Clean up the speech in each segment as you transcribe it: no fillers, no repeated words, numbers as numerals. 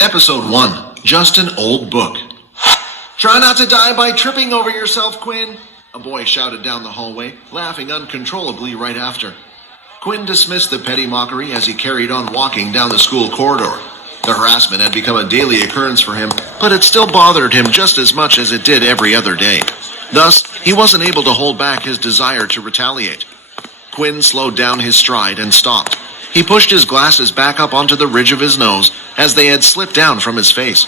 Episode 1. Just an Old Book. Try not to die by tripping over yourself, Quin, a boy shouted down the hallway, laughing uncontrollably right after. Quin dismissed the petty mockery as he carried on walking down the school corridor. The harassment had become a daily occurrence for him, but it still bothered him just as much as it did every other day. Thus, he wasn't able to hold back his desire to retaliate. Quin slowed down his stride and stopped. He pushed his glasses back up onto the ridge of his nose as they had slipped down from his face.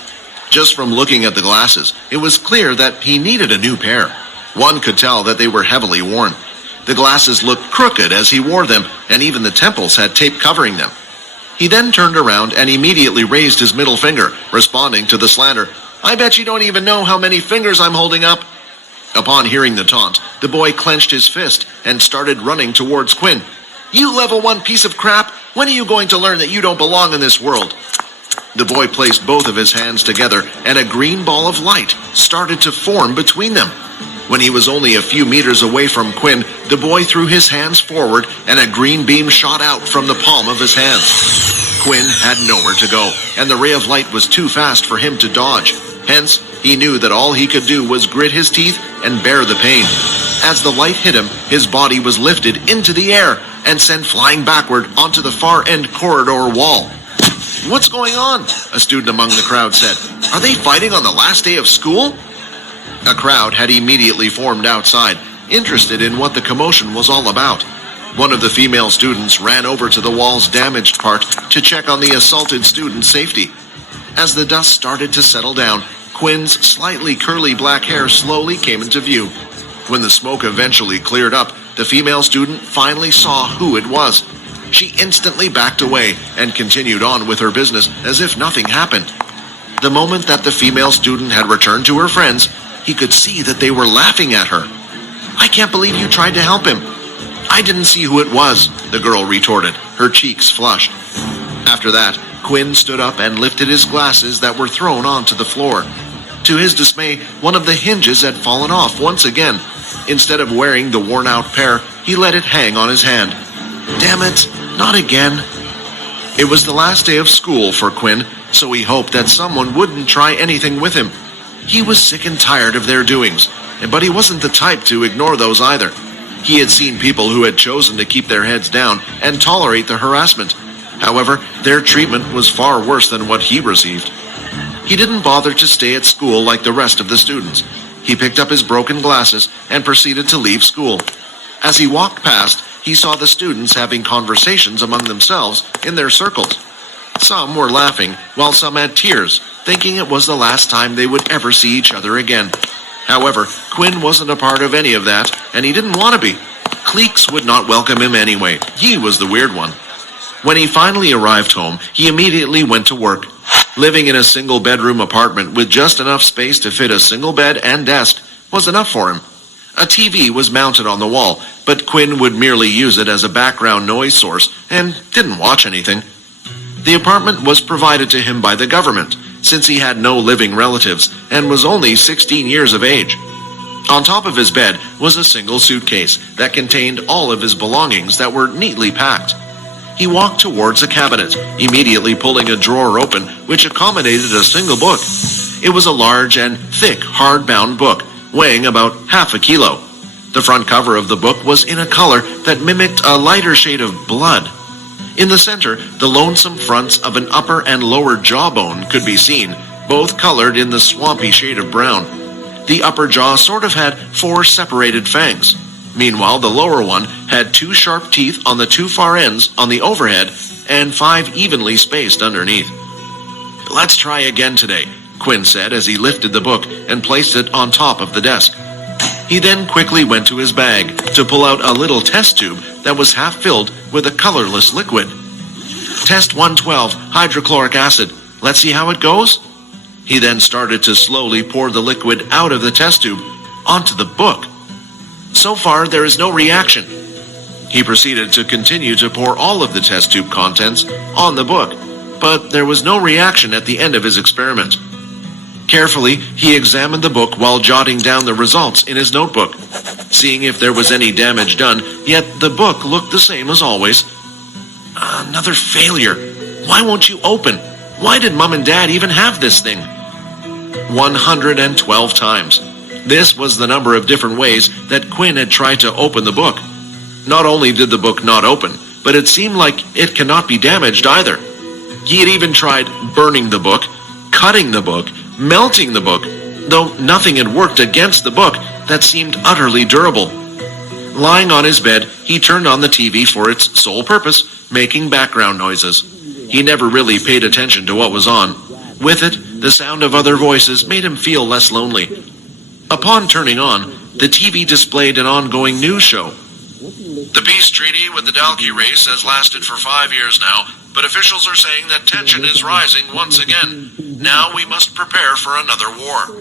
Just from looking at the glasses, it was clear that he needed a new pair. One could tell that they were heavily worn. The glasses looked crooked as he wore them, and even the temples had tape covering them. He then turned around and immediately raised his middle finger, responding to the slander. "I bet you don't even know how many fingers I'm holding up." Upon hearing the taunt, the boy clenched his fist and started running towards Quin. "You level 1 piece of crap! When are you going to learn that you don't belong in this world?" The boy placed both of his hands together, and a green ball of light started to form between them. When he was only a few meters away from Quin, the boy threw his hands forward, and a green beam shot out from the palm of his hand. Quin had nowhere to go, and the ray of light was too fast for him to dodge. Hence, he knew that all he could do was grit his teeth and bear the pain. As the light hit him, his body was lifted into the air and sent flying backward onto the far-end corridor wall. "What's going on?" a student among the crowd said. "Are they fighting on the last day of school?" A crowd had immediately formed outside, interested in what the commotion was all about. One of the female students ran over to the wall's damaged part to check on the assaulted student's safety. As the dust started to settle down, Quin's slightly curly black hair slowly came into view. When the smoke eventually cleared up, the female student finally saw who it was. She instantly backed away and continued on with her business as if nothing happened. The moment that the female student had returned to her friends, he could see that they were laughing at her. "I can't believe you tried to help him." "I didn't see who it was," the girl retorted, her cheeks flushed. After that, Quin stood up and lifted his glasses that were thrown onto the floor. To his dismay, one of the hinges had fallen off once again. Instead of wearing the worn-out pair, he let it hang on his hand. Damn it, not again. It was the last day of school for Quin, so he hoped that someone wouldn't try anything with him. He was sick and tired of their doings, but he wasn't the type to ignore those either. He had seen people who had chosen to keep their heads down and tolerate the harassment. However, their treatment was far worse than what he received. He didn't bother to stay at school like the rest of the students. He picked up his broken glasses and proceeded to leave school. As he walked past, he saw the students having conversations among themselves in their circles. Some were laughing, while some had tears, thinking it was the last time they would ever see each other again. However, Quin wasn't a part of any of that, and he didn't want to be. Cliques would not welcome him anyway. He was the weird one. When he finally arrived home, he immediately went to work. Living in a single-bedroom apartment with just enough space to fit a single bed and desk was enough for him. A TV was mounted on the wall, but Quin would merely use it as a background noise source and didn't watch anything. The apartment was provided to him by the government, since he had no living relatives and was only 16 years of age. On top of his bed was a single suitcase that contained all of his belongings that were neatly packed. He walked towards a cabinet, immediately pulling a drawer open, which accommodated a single book. It was a large and thick hardbound book, weighing about half a kilo. The front cover of the book was in a color that mimicked a lighter shade of blood. In the center, the lonesome fronts of an upper and lower jawbone could be seen, both colored in the swampy shade of brown. The upper jaw sort of had 4 separated fangs. Meanwhile, the lower one had 2 sharp teeth on the 2 far ends on the overhead and 5 evenly spaced underneath. "Let's try again today," Quin said as he lifted the book and placed it on top of the desk. He then quickly went to his bag to pull out a little test tube that was half filled with a colorless liquid. "Test 112, hydrochloric acid. Let's see how it goes." He then started to slowly pour the liquid out of the test tube onto the book. So far, there is no reaction. He proceeded to continue to pour all of the test tube contents on the book, but there was no reaction at the end of his experiment. Carefully, he examined the book while jotting down the results in his notebook, seeing if there was any damage done, yet the book looked the same as always. "Another failure. Why won't you open? Why did Mom and Dad even have this thing? 112 times. This was the number of different ways that Quin had tried to open the book. Not only did the book not open, but it seemed like it cannot be damaged either. He had even tried burning the book, cutting the book, melting the book, though nothing had worked against the book that seemed utterly durable. Lying on his bed, he turned on the TV for its sole purpose, making background noises. He never really paid attention to what was on. With it, the sound of other voices made him feel less lonely. Upon turning on, the TV displayed an ongoing news show. The peace treaty with the Dalki race has lasted for 5 years now, but officials are saying that tension is rising once again. Now we must prepare for another war.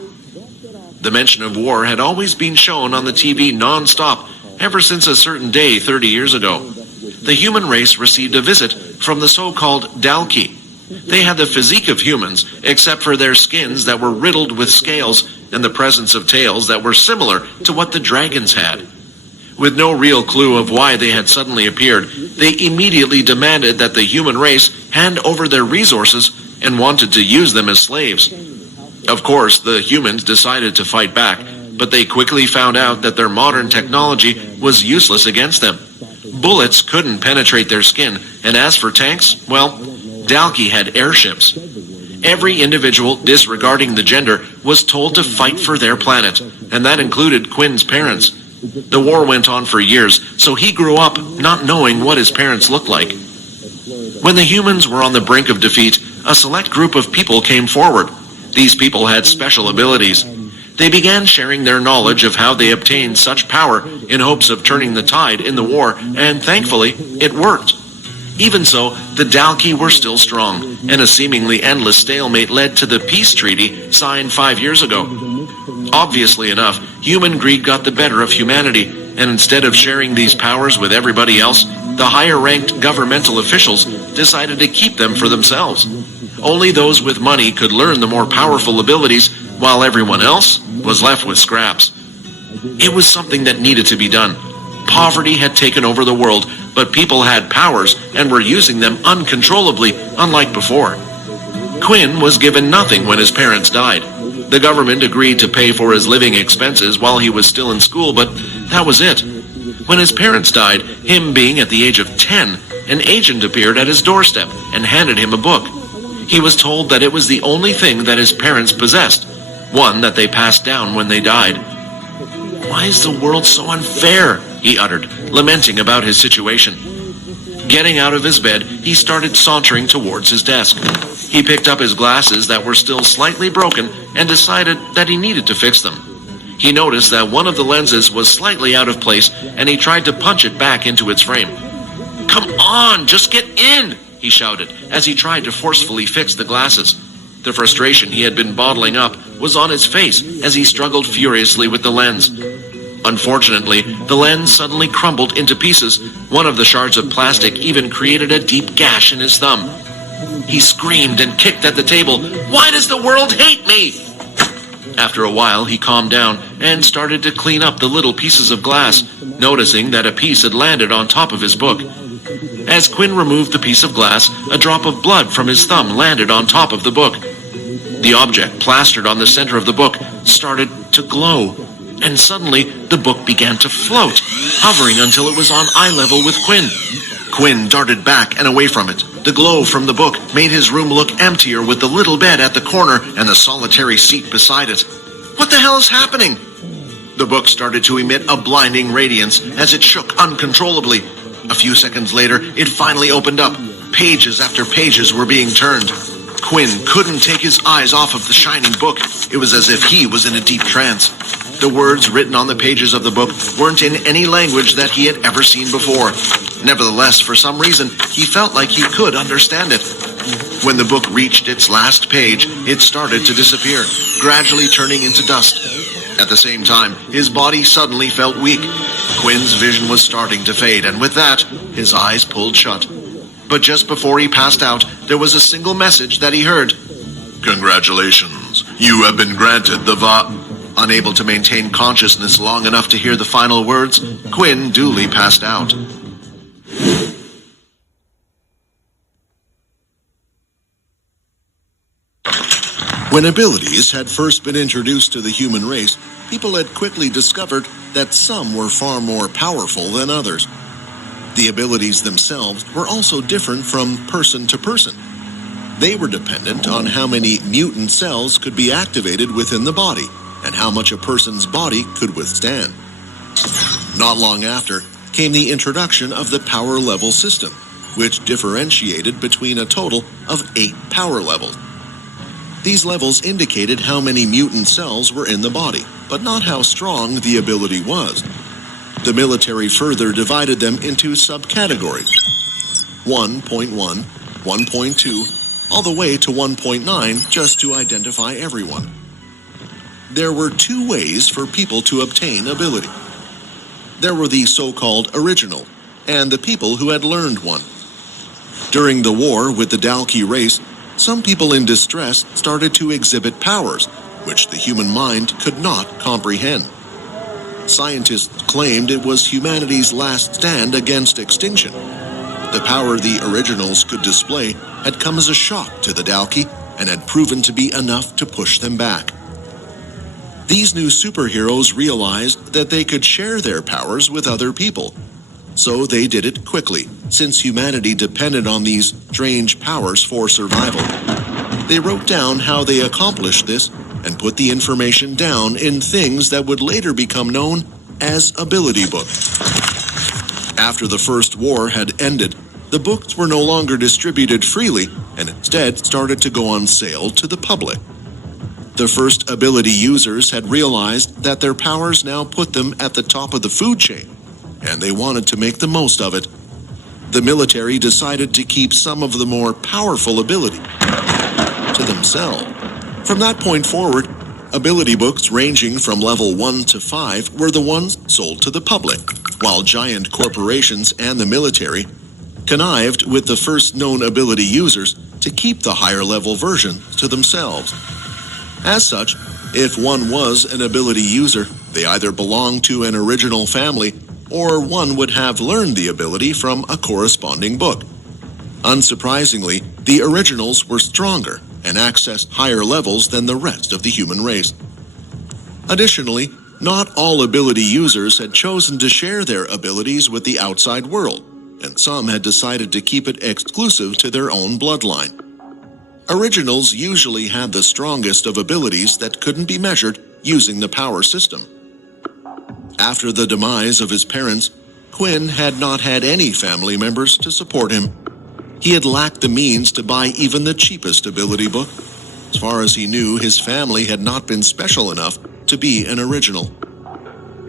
The mention of war had always been shown on the TV non-stop, ever since a certain day 30 years ago. The human race received a visit from the so-called Dalki. They had the physique of humans, except for their skins that were riddled with scales and the presence of tails that were similar to what the dragons had. With no real clue of why they had suddenly appeared, they immediately demanded that the human race hand over their resources and wanted to use them as slaves. Of course, the humans decided to fight back, but they quickly found out that their modern technology was useless against them. Bullets couldn't penetrate their skin, and as for tanks, well, Dalki had airships. Every individual, disregarding the gender, was told to fight for their planet, and that included Quin's parents. The war went on for years, so he grew up not knowing what his parents looked like. When the humans were on the brink of defeat, a select group of people came forward. These people had special abilities. They began sharing their knowledge of how they obtained such power in hopes of turning the tide in the war, and thankfully, it worked. Even so, the Dalki were still strong, and a seemingly endless stalemate led to the peace treaty signed 5 years ago. Obviously enough, human greed got the better of humanity, and instead of sharing these powers with everybody else, the higher-ranked governmental officials decided to keep them for themselves. Only those with money could learn the more powerful abilities, while everyone else was left with scraps. It was something that needed to be done. Poverty had taken over the world, but people had powers and were using them uncontrollably, unlike before. Quin was given nothing when his parents died. The government agreed to pay for his living expenses while he was still in school, but that was it. When his parents died, him being at the age of 10, an agent appeared at his doorstep and handed him a book. He was told that it was the only thing that his parents possessed, one that they passed down when they died. "Why is the world so unfair?" he uttered, lamenting about his situation. Getting out of his bed, he started sauntering towards his desk. He picked up his glasses that were still slightly broken and decided that he needed to fix them. He noticed that one of the lenses was slightly out of place, and he tried to punch it back into its frame. "Come on, just get in!" he shouted as he tried to forcefully fix the glasses. The frustration he had been bottling up was on his face as he struggled furiously with the lens. Unfortunately, the lens suddenly crumbled into pieces. One of the shards of plastic even created a deep gash in his thumb. He screamed and kicked at the table. "Why does the world hate me?" After a while, he calmed down and started to clean up the little pieces of glass, noticing that a piece had landed on top of his book. As Quin removed the piece of glass, a drop of blood from his thumb landed on top of the book. The object plastered on the center of the book started to glow, and suddenly the book began to float, hovering until it was on eye level with Quin. Quin darted back and away from it. The glow from the book made his room look emptier with the little bed at the corner and the solitary seat beside it. What the hell is happening? The book started to emit a blinding radiance as it shook uncontrollably. A few seconds later, it finally opened up. Pages after pages were being turned. Quin couldn't take his eyes off of the shining book. It was as if he was in a deep trance. The words written on the pages of the book weren't in any language that he had ever seen before. Nevertheless, for some reason, he felt like he could understand it. When the book reached its last page, it started to disappear, gradually turning into dust. At the same time, his body suddenly felt weak. Quin's vision was starting to fade, and with that, his eyes pulled shut. But just before he passed out, there was a single message that he heard. "Congratulations, you have been granted the Unable to maintain consciousness long enough to hear the final words, Quin duly passed out. When abilities had first been introduced to the human race, people had quickly discovered that some were far more powerful than others. The abilities themselves were also different from person to person. They were dependent on how many mutant cells could be activated within the body and how much a person's body could withstand. Not long after came the introduction of the power level system, which differentiated between a total of 8 power levels. These levels indicated how many mutant cells were in the body, but not how strong the ability was. The military further divided them into subcategories: 1.1, 1.2, all the way to 1.9, just to identify everyone. There were 2 ways for people to obtain ability. There were the so-called original, and the people who had learned one. During the war with the Dalki race, some people in distress started to exhibit powers, which the human mind could not comprehend. Scientists claimed it was humanity's last stand against extinction. The power the originals could display had come as a shock to the Dalki and had proven to be enough to push them back. These new superheroes realized that they could share their powers with other people. So they did it quickly, since humanity depended on these strange powers for survival. They wrote down how they accomplished this and put the information down in things that would later become known as ability books. After the First War had ended, the books were no longer distributed freely and instead started to go on sale to the public. The first ability users had realized that their powers now put them at the top of the food chain, and they wanted to make the most of it. The military decided to keep some of the more powerful ability to themselves. From that point forward, ability books ranging from level 1 to 5 were the ones sold to the public, while giant corporations and the military connived with the first known ability users to keep the higher level version to themselves. As such, if one was an ability user, they either belonged to an original family or one would have learned the ability from a corresponding book. Unsurprisingly, the originals were stronger and accessed higher levels than the rest of the human race. Additionally, not all ability users had chosen to share their abilities with the outside world, and some had decided to keep it exclusive to their own bloodline. Originals usually had the strongest of abilities that couldn't be measured using the power system. After the demise of his parents, Quin had not had any family members to support him. He had lacked the means to buy even the cheapest ability book. As far as he knew, his family had not been special enough to be an original.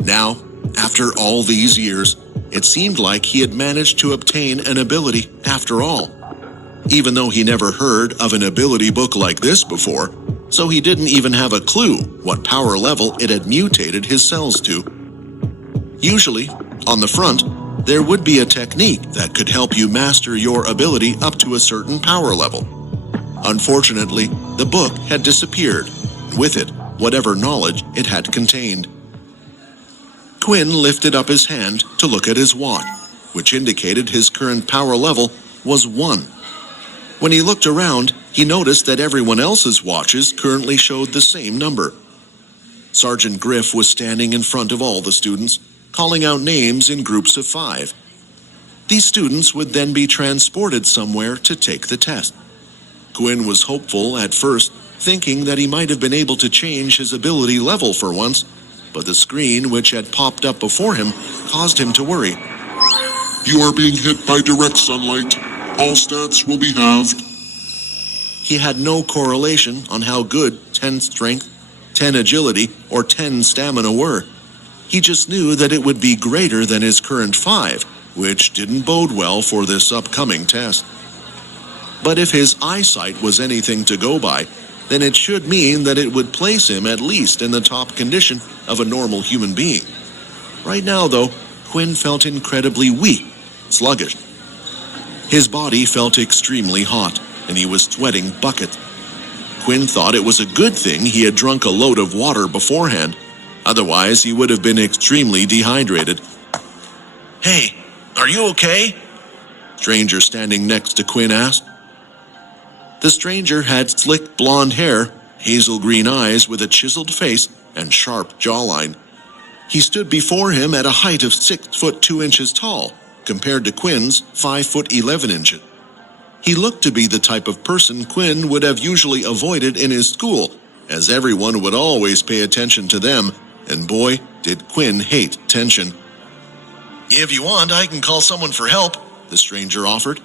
Now, after all these years, it seemed like he had managed to obtain an ability after all. Even though he never heard of an ability book like this before, so he didn't even have a clue what power level it had mutated his cells to. Usually, on the front, there would be a technique that could help you master your ability up to a certain power level. Unfortunately, the book had disappeared, and with it, whatever knowledge it had contained. Quin lifted up his hand to look at his watch, which indicated his current power level was 1. When he looked around, he noticed that everyone else's watches currently showed the same number. Sergeant Griff was standing in front of all the students, calling out names in groups of 5. These students would then be transported somewhere to take the test. Quin was hopeful at first, thinking that he might have been able to change his ability level for once, but the screen which had popped up before him caused him to worry. You are being hit by direct sunlight. All stats will be halved. He had no correlation on how good 10 strength, 10 agility, or 10 stamina were. He just knew that it would be greater than his current 5, which didn't bode well for this upcoming test. But if his eyesight was anything to go by, then it should mean that it would place him at least in the top condition of a normal human being. Right now, though, Quin felt incredibly weak, sluggish. His body felt extremely hot, and he was sweating buckets. Quin thought it was a good thing he had drunk a load of water beforehand. Otherwise, he would have been extremely dehydrated. "Hey, are you okay?" Stranger standing next to Quin asked. The stranger had slick blonde hair hazel green eyes with a chiseled face and sharp jawline. He stood before him at a height of 6 foot 2 inches tall, compared to Quin's 5 foot 11 inches. He looked to be the type of person Quin would have usually avoided in his school, as everyone would always pay attention to them, and boy, did Quin hate tension. "If you want, I can call someone for help," the stranger offered.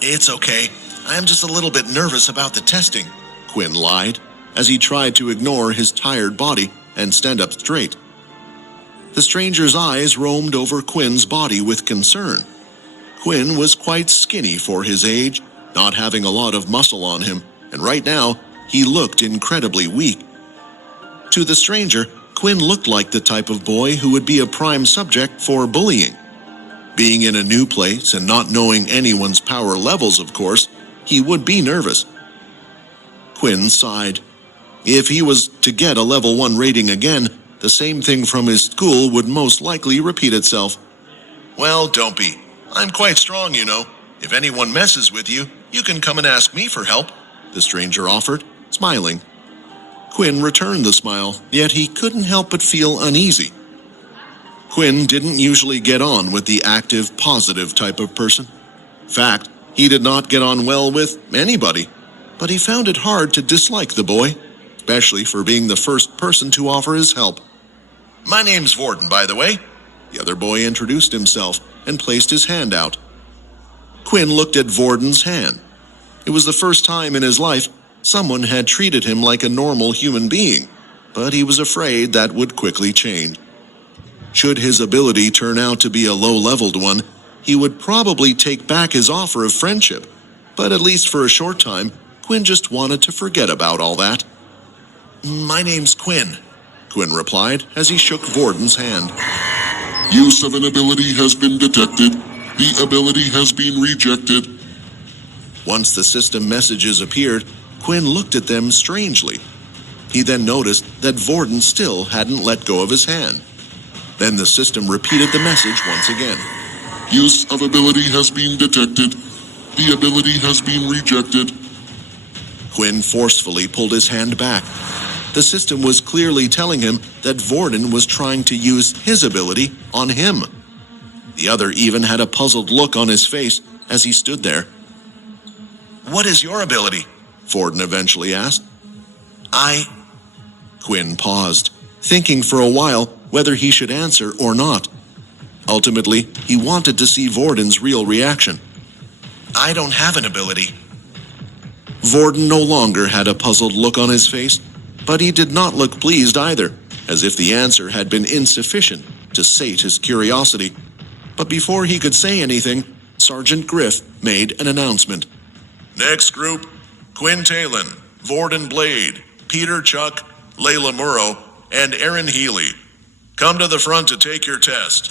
"It's okay. I'm just a little bit nervous about the testing," Quin lied, as he tried to ignore his tired body and stand up straight. The stranger's eyes roamed over Quin's body with concern. Quin was quite skinny for his age, not having a lot of muscle on him, and right now, he looked incredibly weak. To the stranger, Quin looked like the type of boy who would be a prime subject for bullying. Being in a new place and not knowing anyone's power levels, of course, he would be nervous. Quin sighed. If he was to get a level 1 rating again, the same thing from his school would most likely repeat itself. "Well, don't be. I'm quite strong, you know. If anyone messes with you, you can come and ask me for help," the stranger offered, smiling. Quin returned the smile, yet he couldn't help but feel uneasy. Quin didn't usually get on with the active, positive type of person. In fact, he did not get on well with anybody, but he found it hard to dislike the boy, especially for being the first person to offer his help. "My name's Vorden, by the way." The other boy introduced himself and placed his hand out. Quin looked at Vorden's hand. It was the first time in his life someone had treated him like a normal human being, but he was afraid that would quickly change. Should his ability turn out to be a low-leveled one, he would probably take back his offer of friendship, but at least for a short time, Quin just wanted to forget about all that. "My name's Quin," Quin replied as he shook Vorden's hand. Use of an ability has been detected. The ability has been rejected. Once the system messages appeared, Quin looked at them strangely. He then noticed that Vorden still hadn't let go of his hand. Then the system repeated the message once again. Use of ability has been detected. The ability has been rejected. Quin forcefully pulled his hand back. The system was clearly telling him that Vorden was trying to use his ability on him. The other even had a puzzled look on his face as he stood there. "What is your ability?" Vorden eventually asked. Quin paused, thinking for a while whether he should answer or not. Ultimately, he wanted to see Vorden's real reaction. "I don't have an ability." Vorden no longer had a puzzled look on his face, but he did not look pleased either, as if the answer had been insufficient to sate his curiosity. But before he could say anything, Sergeant Griff made an announcement. "Next group, Quin Talen, Vorden Blade, Peter Chuck, Laila Murrow, and Erin Healy. Come to the front to take your test."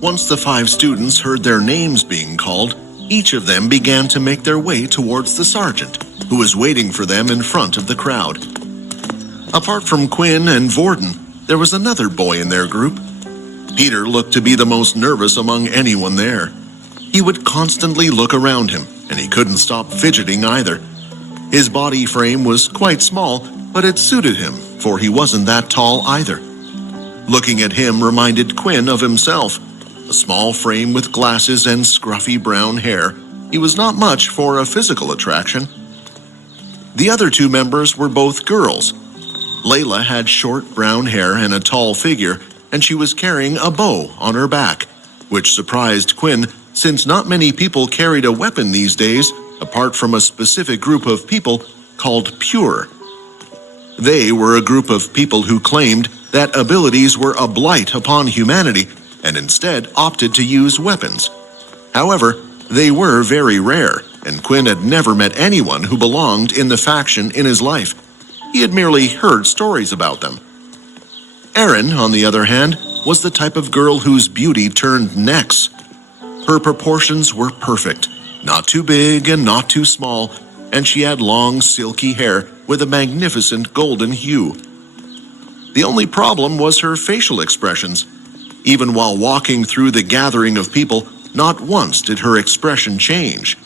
Once the 5 students heard their names being called, each of them began to make their way towards the sergeant, who was waiting for them in front of the crowd. Apart from Quin and Vorden, there was another boy in their group. Peter looked to be the most nervous among anyone there. He would constantly look around him, and he couldn't stop fidgeting either. His body frame was quite small, but it suited him, for he wasn't that tall either. Looking at him reminded Quin of himself. A small frame with glasses and scruffy brown hair, he was not much for a physical attraction. The other 2 members were both girls. Laila had short brown hair and a tall figure, and she was carrying a bow on her back, which surprised Quin since not many people carried a weapon these days, apart from a specific group of people called Pure. They were a group of people who claimed that abilities were a blight upon humanity and instead opted to use weapons. However, they were very rare, and Quin had never met anyone who belonged in the faction in his life. He had merely heard stories about them. Erin, on the other hand, was the type of girl whose beauty turned necks. Her proportions were perfect, not too big and not too small, and she had long, silky hair with a magnificent golden hue. The only problem was her facial expressions. Even while walking through the gathering of people, Not once did her expression change.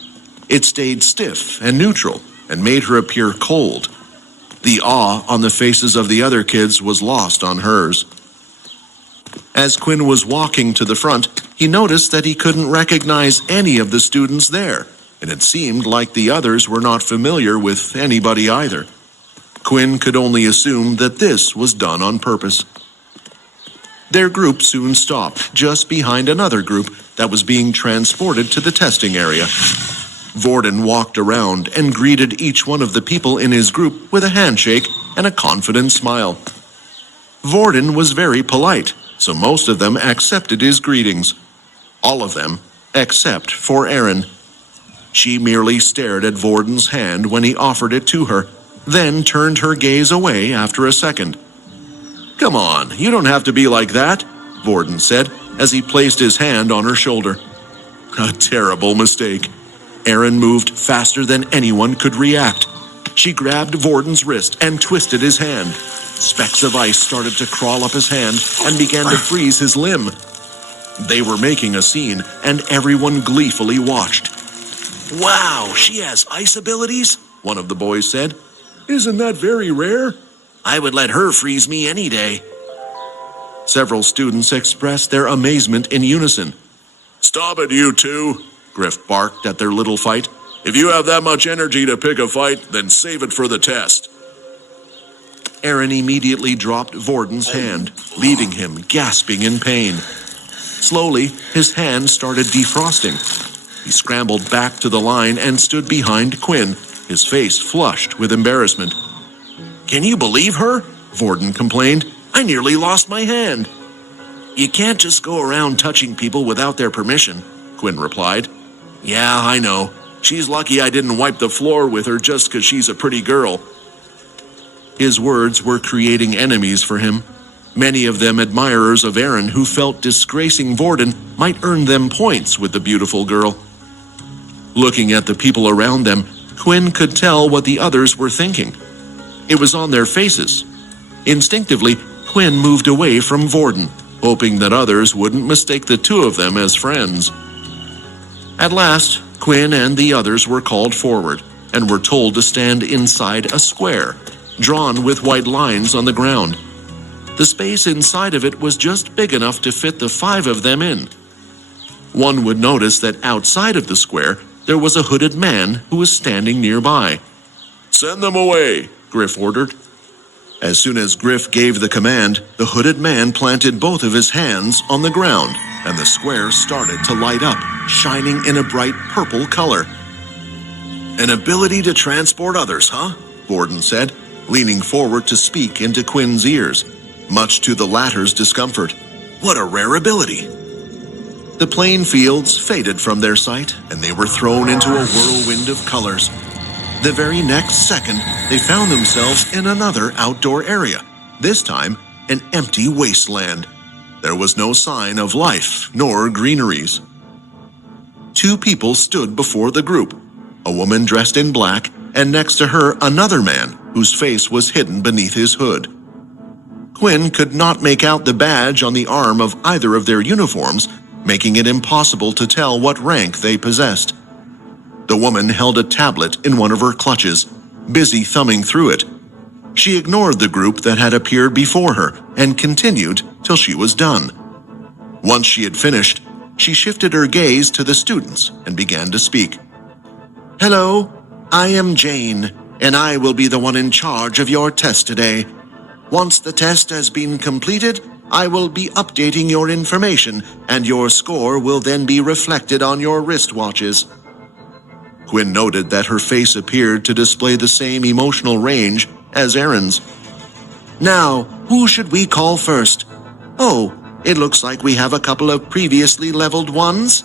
It stayed stiff and neutral and made her appear cold. The awe on the faces of the other kids was lost on hers. As Quin was walking to the front, he noticed that he couldn't recognize any of the students there, and it seemed like the others were not familiar with anybody either. Quin could only assume that this was done on purpose. Their group soon stopped, just behind another group that was being transported to the testing area. Vorden walked around and greeted each one of the people in his group with a handshake and a confident smile. Vorden was very polite, so most of them accepted his greetings. All of them, except for Erin. She merely stared at Vorden's hand when he offered it to her, then turned her gaze away after a second. "Come on, you don't have to be like that," Vorden said as he placed his hand on her shoulder. A terrible mistake. Erin moved faster than anyone could react. She grabbed Vorden's wrist and twisted his hand. Specks of ice started to crawl up his hand and began to freeze his limb. They were making a scene, and everyone gleefully watched. "Wow, she has ice abilities," one of the boys said. "Isn't that very rare?" "I would let her freeze me any day." Several students expressed their amazement in unison. "Stop it, you two," Griff barked at their little fight. "If you have that much energy to pick a fight, then save it for the test." Erin immediately dropped Vorden's hand, leaving him gasping in pain. Slowly, his hand started defrosting. He scrambled back to the line and stood behind Quin, his face flushed with embarrassment. "Can you believe her?" Vorden complained. "I nearly lost my hand." "You can't just go around touching people without their permission," Quin replied. "Yeah, I know. She's lucky I didn't wipe the floor with her just 'cause she's a pretty girl." His words were creating enemies for him, many of them admirers of Erin who felt disgracing Vorden might earn them points with the beautiful girl. Looking at the people around them, Quin could tell what the others were thinking. It was on their faces. Instinctively, Quin moved away from Vorden, hoping that others wouldn't mistake the two of them as friends. At last, Quin and the others were called forward and were told to stand inside a square, drawn with white lines on the ground. The space inside of it was just big enough to fit the 5 of them in. One would notice that outside of the square, there was a hooded man who was standing nearby. "Send them away," Griff ordered. As soon as Griff gave the command, the hooded man planted both of his hands on the ground, and the square started to light up, shining in a bright purple color. "An ability to transport others, huh?" Vorden said, leaning forward to speak into Quin's ears, much to the latter's discomfort. "What a rare ability!" The plain fields faded from their sight, and they were thrown into a whirlwind of colors. The very next second, they found themselves in another outdoor area, this time an empty wasteland. There was no sign of life nor greeneries. 2 people stood before the group, a woman dressed in black, and next to her another man whose face was hidden beneath his hood. Quin could not make out the badge on the arm of either of their uniforms, making it impossible to tell what rank they possessed. The woman held a tablet in one of her clutches, busy thumbing through it. She ignored the group that had appeared before her and continued till she was done. Once she had finished, she shifted her gaze to the students and began to speak. "Hello, I am Jane, and I will be the one in charge of your test today. Once the test has been completed, I will be updating your information, and your score will then be reflected on your wristwatches." Quin noted that her face appeared to display the same emotional range as Erin's. "Now, who should we call first? Oh, it looks like we have a couple of previously leveled ones,"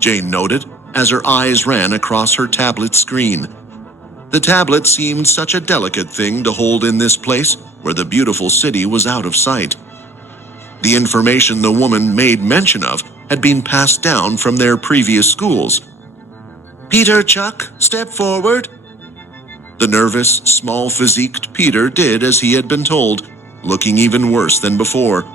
Jane noted as her eyes ran across her tablet screen. The tablet seemed such a delicate thing to hold in this place where the beautiful city was out of sight. The information the woman made mention of had been passed down from their previous schools. "Peter Chuck, step forward." The nervous, small-physiqued Peter did as he had been told, looking even worse than before.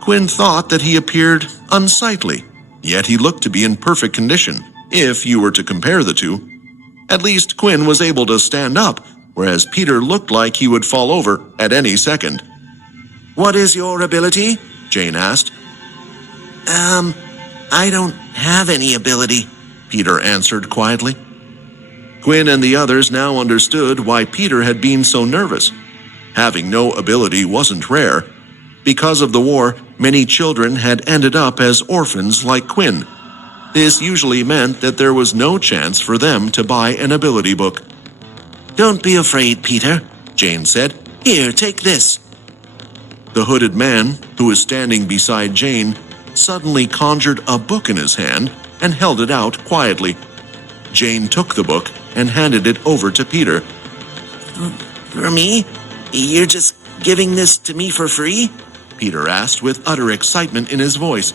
Quin thought that he appeared unsightly, yet he looked to be in perfect condition, if you were to compare the two. At least Quin was able to stand up, whereas Peter looked like he would fall over at any second. "What is your ability?" Jane asked. I don't have any ability," Peter answered quietly. Quin and the others now understood why Peter had been so nervous. Having no ability wasn't rare. Because of the war, many children had ended up as orphans like Quin. This usually meant that there was no chance for them to buy an ability book. "Don't be afraid, Peter," Jane said. "Here, take this." The hooded man, who was standing beside Jane, suddenly conjured a book in his hand and held it out quietly. Jane took the book and handed it over to Peter. "For me? You're just giving this to me for free?" Peter asked with utter excitement in his voice.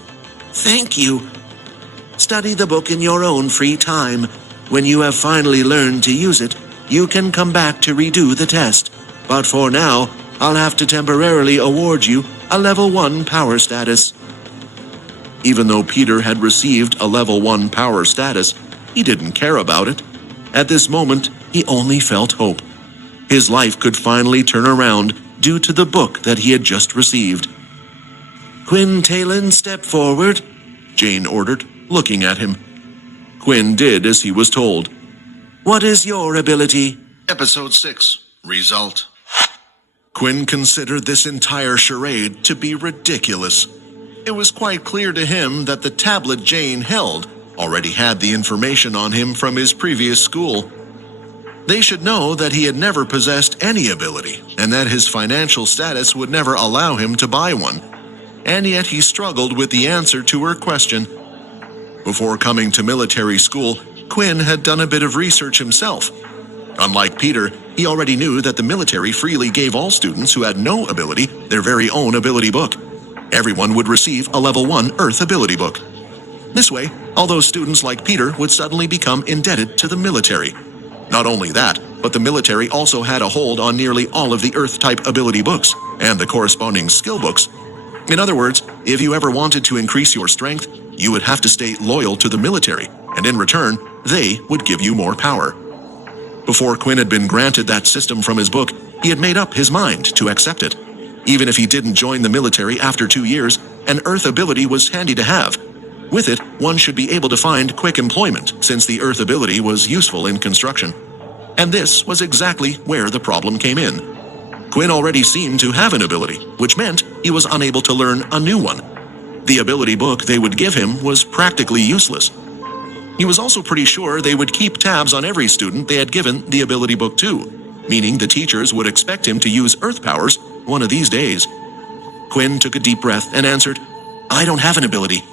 "Thank you. Study the book in your own free time. When you have finally learned to use it, you can come back to redo the test. But for now, I'll have to temporarily award you a level 1 power status." Even though Peter had received a level 1 power status, he didn't care about it. At this moment, he only felt hope. His life could finally turn around due to the book that he had just received. "Quin Talen, step forward," Jane ordered, looking at him. Quin did as he was told. "What is your ability?" Episode 6. Result. Quin considered this entire charade to be ridiculous. It was quite clear to him that the tablet Jane held already had the information on him from his previous school. They should know that he had never possessed any ability, and that his financial status would never allow him to buy one. And yet he struggled with the answer to her question. Before coming to military school, Quin had done a bit of research himself. Unlike Peter, he already knew that the military freely gave all students who had no ability their very own ability book. Everyone would receive a level 1 Earth ability book. This way, all those students like Peter would suddenly become indebted to the military. Not only that, but the military also had a hold on nearly all of the Earth-type ability books and the corresponding skill books. In other words, if you ever wanted to increase your strength, you would have to stay loyal to the military, and in return, they would give you more power. Before Quin had been granted that system from his book, he had made up his mind to accept it. Even if he didn't join the military after 2 years, an Earth ability was handy to have. With it, one should be able to find quick employment, since the Earth ability was useful in construction. And this was exactly where the problem came in. Quin already seemed to have an ability, which meant he was unable to learn a new one. The ability book they would give him was practically useless. He was also pretty sure they would keep tabs on every student they had given the ability book to, meaning the teachers would expect him to use Earth powers one of these days. Quin took a deep breath and answered, "I don't have an ability."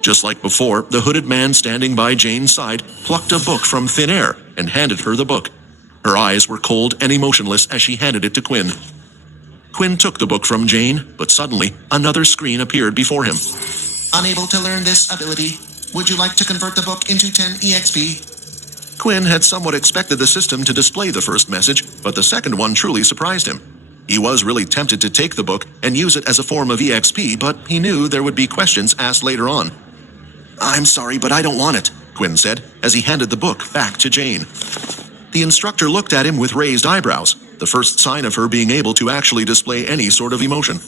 Just like before, the hooded man standing by Jane's side plucked a book from thin air and handed her the book. Her eyes were cold and emotionless as she handed it to Quin. Quin took the book from Jane, but suddenly another screen appeared before him. Unable to learn this ability. Would you like to convert the book into 10 EXP? Quin had somewhat expected the system to display the first message, but the second one truly surprised him. He was really tempted to take the book and use it as a form of EXP, but he knew there would be questions asked later on. "I'm sorry, but I don't want it," Quin said, as he handed the book back to Jane. The instructor looked at him with raised eyebrows, the first sign of her being able to actually display any sort of emotion.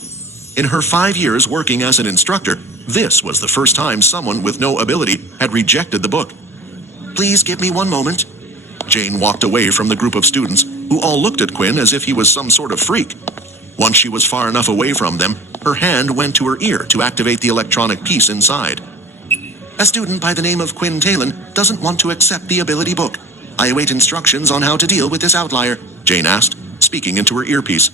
In her 5 years working as an instructor, this was the first time someone with no ability had rejected the book. "Please give me one moment." Jane walked away from the group of students, who all looked at Quin as if he was some sort of freak. Once she was far enough away from them, her hand went to her ear to activate the electronic piece inside. "A student by the name of Quin Talen doesn't want to accept the ability book. I await instructions on how to deal with this outlier," Jane asked, speaking into her earpiece.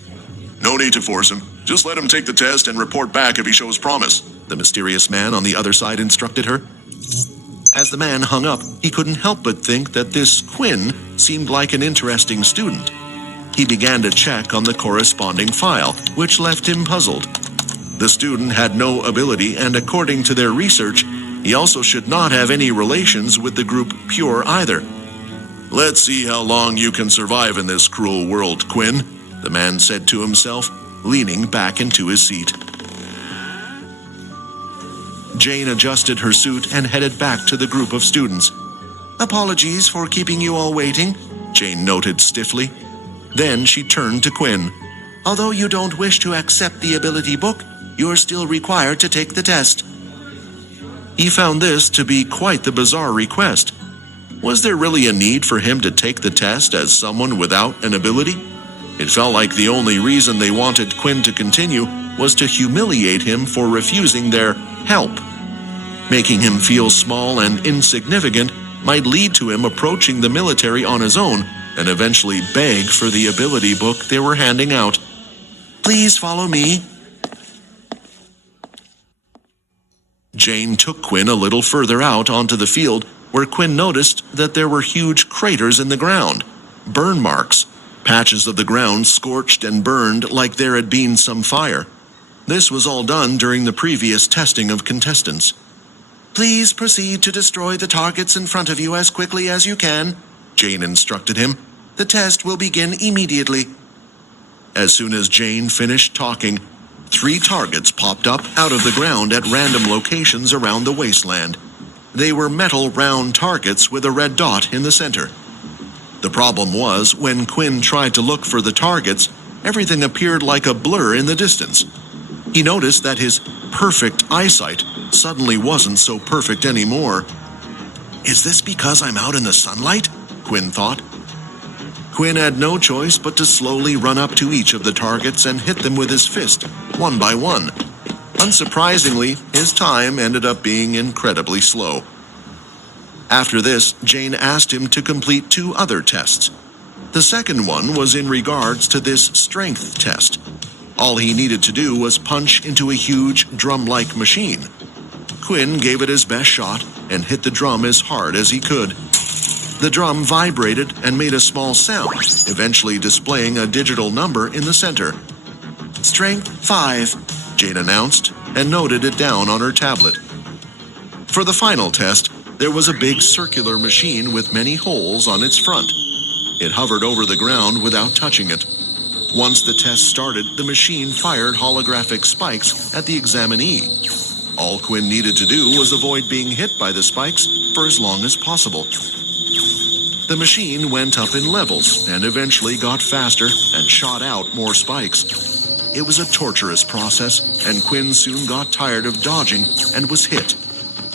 No need to force him. Just let him take the test and report back if he shows promise, the mysterious man on the other side instructed her. As the man hung up, he couldn't help but think that this Quin seemed like an interesting student. He began to check on the corresponding file, which left him puzzled. The student had no ability, and according to their research, he also should not have any relations with the group Pure either. "Let's see how long you can survive in this cruel world, Quin," the man said to himself, leaning back into his seat. Jane adjusted her suit and headed back to the group of students. "Apologies for keeping you all waiting," Jane noted stiffly. Then she turned to Quin. "Although you don't wish to accept the ability book, you're still required to take the test." He found this to be quite the bizarre request. Was there really a need for him to take the test as someone without an ability? It felt like the only reason they wanted Quin to continue was to humiliate him for refusing their help. Making him feel small and insignificant might lead to him approaching the military on his own and eventually beg for the ability book they were handing out. "Please follow me." Jane took Quin a little further out onto the field, where Quin noticed that there were huge craters in the ground, burn marks, patches of the ground scorched and burned like there had been some fire. This was all done during the previous testing of contestants. "Please proceed to destroy the targets in front of you as quickly as you can," Jane instructed him. "The test will begin immediately." As soon as Jane finished talking, 3 targets popped up out of the ground at random locations around the wasteland. They were metal round targets with a red dot in the center. The problem was, when Quin tried to look for the targets, everything appeared like a blur in the distance. He noticed that his perfect eyesight suddenly wasn't so perfect anymore. "Is this because I'm out in the sunlight?" Quin thought. Quin had no choice but to slowly run up to each of the targets and hit them with his fist, one by one. Unsurprisingly, his time ended up being incredibly slow. After this, Jane asked him to complete 2 other tests. The second one was in regards to this strength test. All he needed to do was punch into a huge drum-like machine. Quin gave it his best shot and hit the drum as hard as he could. The drum vibrated and made a small sound, eventually displaying a digital number in the center. "Strength 5, Jane announced, and noted it down on her tablet. For the final test, there was a big circular machine with many holes on its front. It hovered over the ground without touching it. Once the test started, the machine fired holographic spikes at the examinee. All Quin needed to do was avoid being hit by the spikes for as long as possible. The machine went up in levels and eventually got faster and shot out more spikes. It was a torturous process, and Quin soon got tired of dodging and was hit.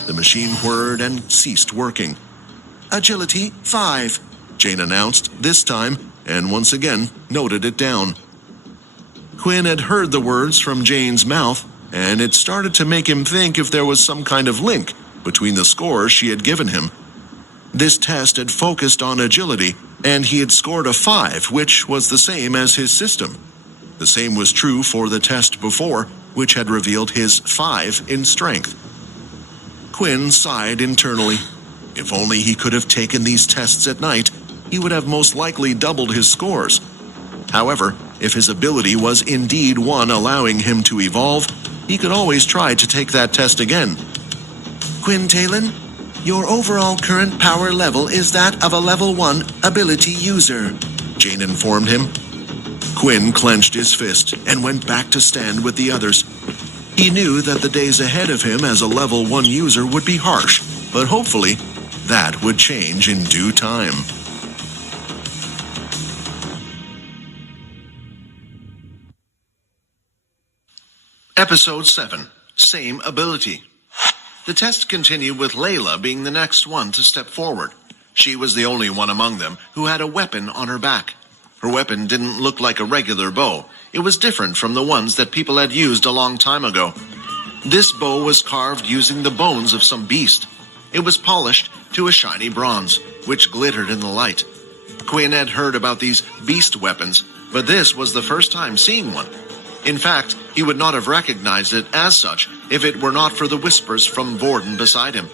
The machine whirred and ceased working. "Agility 5, Jane announced this time, and once again noted it down. Quin had heard the words from Jane's mouth, and it started to make him think if there was some kind of link between the scores she had given him. This test had focused on agility, and he had scored a 5, which was the same as his system. The same was true for the test before, which had revealed his 5 in strength. Quin sighed internally. If only he could have taken these tests at night, he would have most likely doubled his scores. However, if his ability was indeed one allowing him to evolve, he could always try to take that test again. "Quin Talen, your overall current power level is that of a level 1 ability user," Jane informed him. Quin clenched his fist and went back to stand with the others. He knew that the days ahead of him as a level 1 user would be harsh, but hopefully that would change in due time. Episode 7. Same ability. The test continued with Laila being the next one to step forward. She was the only one among them who had a weapon on her back. Her weapon didn't look like a regular bow. It was different from the ones that people had used a long time ago. This bow was carved using the bones of some beast. It was polished to a shiny bronze, which glittered in the light. Quin had heard about these beast weapons, but this was the first time seeing one. In fact, he would not have recognized it as such if it were not for the whispers from Vorden beside him.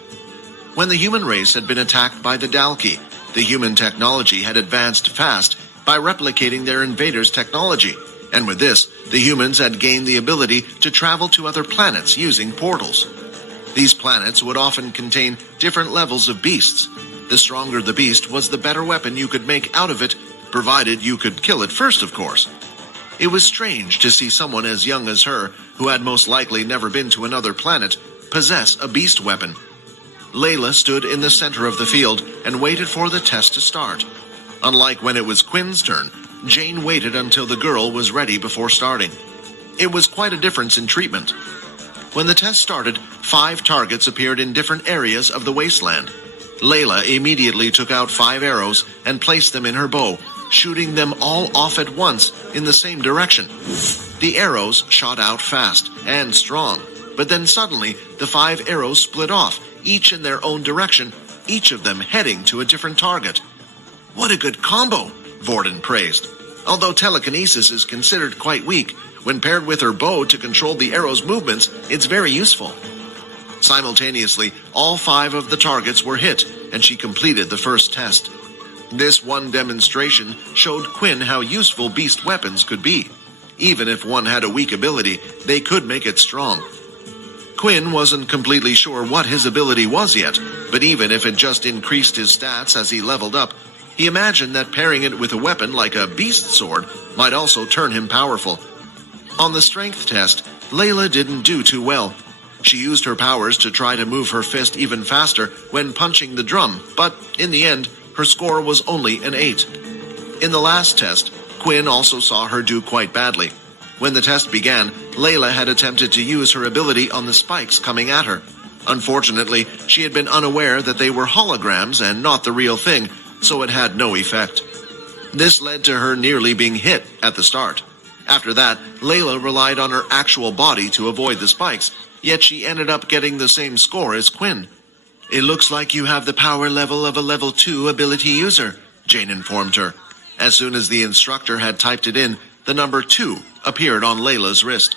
When the human race had been attacked by the Dalki, the human technology had advanced fast by replicating their invaders' technology, and with this, the humans had gained the ability to travel to other planets using portals. These planets would often contain different levels of beasts. The stronger the beast was, the better weapon you could make out of it, provided you could kill it first, of course. It was strange to see someone as young as her, who had most likely never been to another planet, possess a beast weapon. Laila stood in the center of the field and waited for the test to start. Unlike when it was Quin's turn, Jane waited until the girl was ready before starting. It was quite a difference in treatment. When the test started, 5 targets appeared in different areas of the wasteland. Laila immediately took out 5 arrows and placed them in her bow, shooting them all off at once in the same direction. The arrows shot out fast and strong, but then suddenly the 5 arrows split off, each in their own direction, each of them heading to a different target. "What a good combo," Vorden praised. Although telekinesis is considered quite weak, when paired with her bow to control the arrow's movements, it's very useful. Simultaneously, all 5 of the targets were hit, and she completed the first test. This one demonstration showed Quin how useful beast weapons could be. Even if one had a weak ability, they could make it strong. Quin wasn't completely sure what his ability was yet, but even if it just increased his stats as he leveled up, he imagined that pairing it with a weapon like a beast sword might also turn him powerful. On the strength test, Laila didn't do too well. She used her powers to try to move her fist even faster when punching the drum, but in the end, her score was only an 8. In the last test, Quin also saw her do quite badly. When the test began, Laila had attempted to use her ability on the spikes coming at her. Unfortunately, she had been unaware that they were holograms and not the real thing, so it had no effect. This led to her nearly being hit at the start. After that, Laila relied on her actual body to avoid the spikes, yet she ended up getting the same score as Quin. "It looks like you have the power level of a level 2 ability user," Jane informed her. As soon as the instructor had typed it in, the number 2 appeared on Layla's wrist.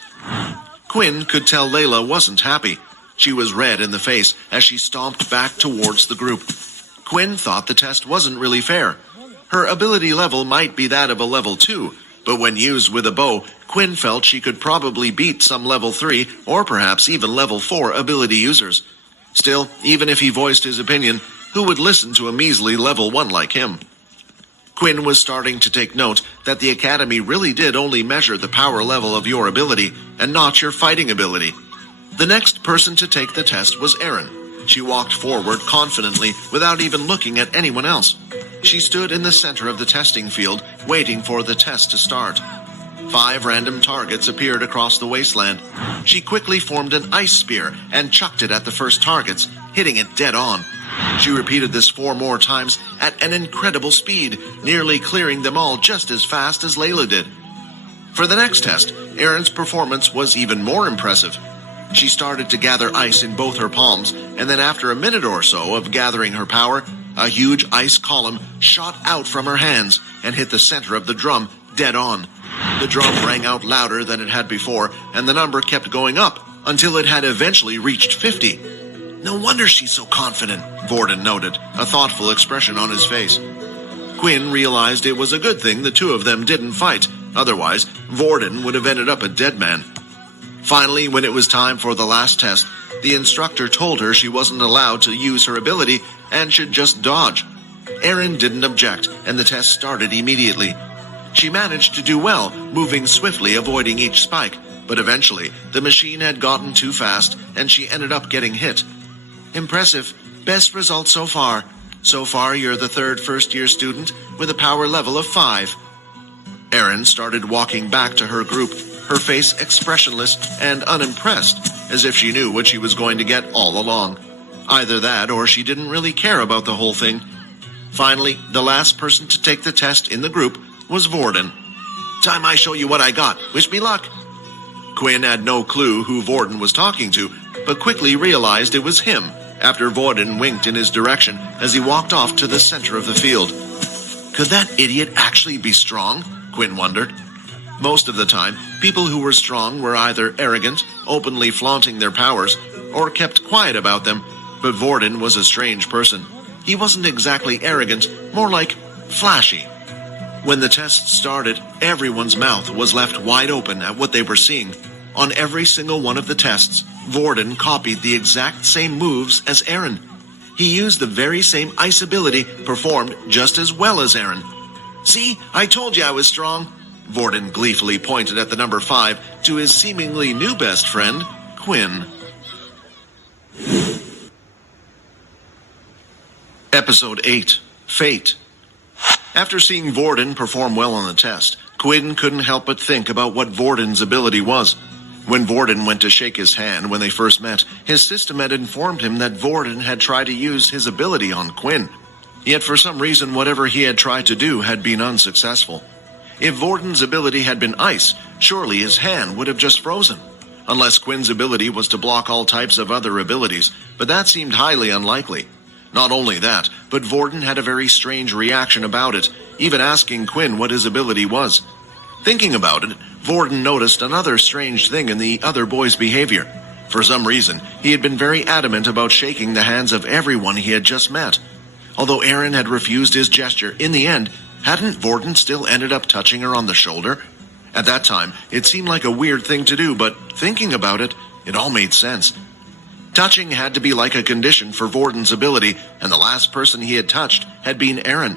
Quin could tell Laila wasn't happy. She was red in the face as she stomped back towards the group. Quin thought the test wasn't really fair. Her ability level might be that of a level 2, but when used with a bow, Quin felt she could probably beat some level 3 or perhaps even level 4 ability users. Still, even if he voiced his opinion, who would listen to a measly level 1 like him? Quin was starting to take note that the Academy really did only measure the power level of your ability and not your fighting ability. The next person to take the test was Erin. She walked forward confidently without even looking at anyone else. She stood in the center of the testing field, waiting for the test to start. 5 random targets appeared across the wasteland. She quickly formed an ice spear and chucked it at the first targets, hitting it dead on. She repeated this 4 more times at an incredible speed, nearly clearing them all just as fast as Laila did. For the next test, Erin's performance was even more impressive. She started to gather ice in both her palms, and then after a minute or so of gathering her power, a huge ice column shot out from her hands and hit the center of the drum dead on. The drum rang out louder than it had before, and the number kept going up until it had eventually reached 50. "No wonder she's so confident," Vorden noted, a thoughtful expression on his face. Quin realized it was a good thing the 2 of them didn't fight, otherwise Vorden would have ended up a dead man. Finally, when it was time for the last test, the instructor told her she wasn't allowed to use her ability and should just dodge. Erin didn't object, and the test started immediately. She managed to do well, moving swiftly, avoiding each spike, but eventually the machine had gotten too fast, and she ended up getting hit. "Impressive. Best result so far. So far, you're the 3rd first-year student with a power level of 5. Erin started walking back to her group, her face expressionless and unimpressed, as if she knew what she was going to get all along. Either that, or she didn't really care about the whole thing. Finally, the last person to take the test in the group was Vorden. "Time I show you what I got. Wish me luck." Quin had no clue who Vorden was talking to, but quickly realized it was him, after Vorden winked in his direction as he walked off to the center of the field. Could that idiot actually be strong? Quin wondered. Most of the time, people who were strong were either arrogant, openly flaunting their powers, or kept quiet about them, but Vorden was a strange person. He wasn't exactly arrogant, more like flashy. When the test started, everyone's mouth was left wide open at what they were seeing. On every single one of the tests, Vorden copied the exact same moves as Erin. He used the very same ice ability performed just as well as Erin. "See, I told you I was strong." Vorden gleefully pointed at the number 5 to his seemingly new best friend, Quin. Episode 8. Fate. After seeing Vorden perform well on the test, Quin couldn't help but think about what Vorden's ability was. When Vorden went to shake his hand when they first met, his system had informed him that Vorden had tried to use his ability on Quin. Yet for some reason, whatever he had tried to do had been unsuccessful. If Vorden's ability had been ice, surely his hand would have just frozen. Unless Quin's ability was to block all types of other abilities, but that seemed highly unlikely. Not only that, but Vorden had a very strange reaction about it, even asking Quin what his ability was. Thinking about it, Vorden noticed another strange thing in the other boy's behavior. For some reason, he had been very adamant about shaking the hands of everyone he had just met. Although Erin had refused his gesture, in the end, hadn't Vorden still ended up touching her on the shoulder? At that time, it seemed like a weird thing to do, but thinking about it, it all made sense. Touching had to be like a condition for Vorden's ability, and the last person he had touched had been Erin.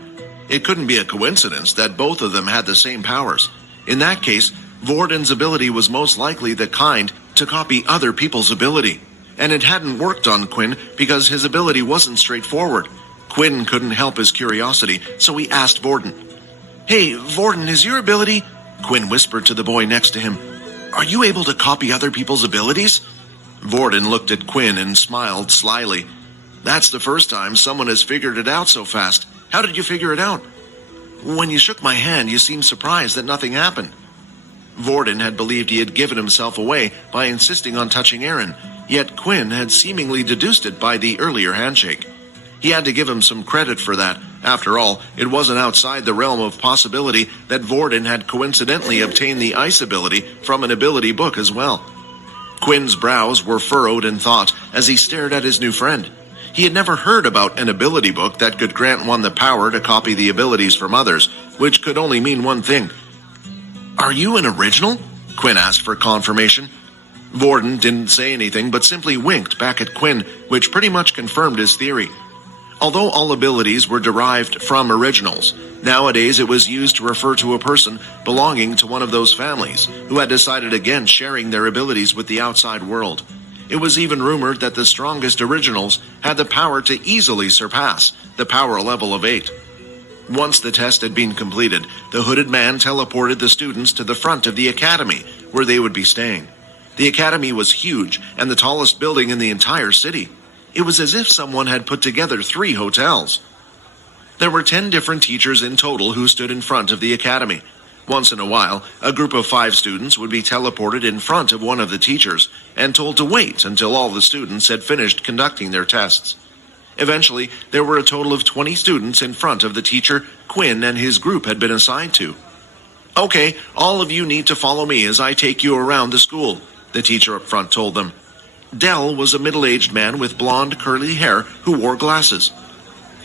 It couldn't be a coincidence that both of them had the same powers. In that case, Vorden's ability was most likely the kind to copy other people's ability. And it hadn't worked on Quin because his ability wasn't straightforward. Quin couldn't help his curiosity, so he asked Vorden. "Hey, Vorden, is your ability—" Quin whispered to the boy next to him. "Are you able to copy other people's abilities?" Vorden looked at Quin and smiled slyly. "That's the first time someone has figured it out so fast. How did you figure it out?" "When you shook my hand, you seemed surprised that nothing happened." Vorden had believed he had given himself away by insisting on touching Erin, yet Quin had seemingly deduced it by the earlier handshake. He had to give him some credit for that. After all, it wasn't outside the realm of possibility that Vorden had coincidentally obtained the ice ability from an ability book as well. Quin's brows were furrowed in thought as he stared at his new friend. He had never heard about an ability book that could grant one the power to copy the abilities from others, which could only mean one thing. "Are you an original?" Quin asked for confirmation. Vorden didn't say anything but simply winked back at Quin, which pretty much confirmed his theory. Although all abilities were derived from originals, nowadays it was used to refer to a person belonging to one of those families who had decided against sharing their abilities with the outside world. It was even rumored that the strongest originals had the power to easily surpass the power level of 8. Once the test had been completed, the hooded man teleported the students to the front of the academy, where they would be staying. The academy was huge and the tallest building in the entire city. It was as if someone had put together 3 hotels. There were 10 different teachers in total who stood in front of the academy. Once in a while, a group of 5 students would be teleported in front of one of the teachers and told to wait until all the students had finished conducting their tests. Eventually, there were a total of 20 students in front of the teacher Quin and his group had been assigned to. "Okay, all of you need to follow me as I take you around the school," the teacher up front told them. Dell was a middle-aged man with blonde, curly hair who wore glasses.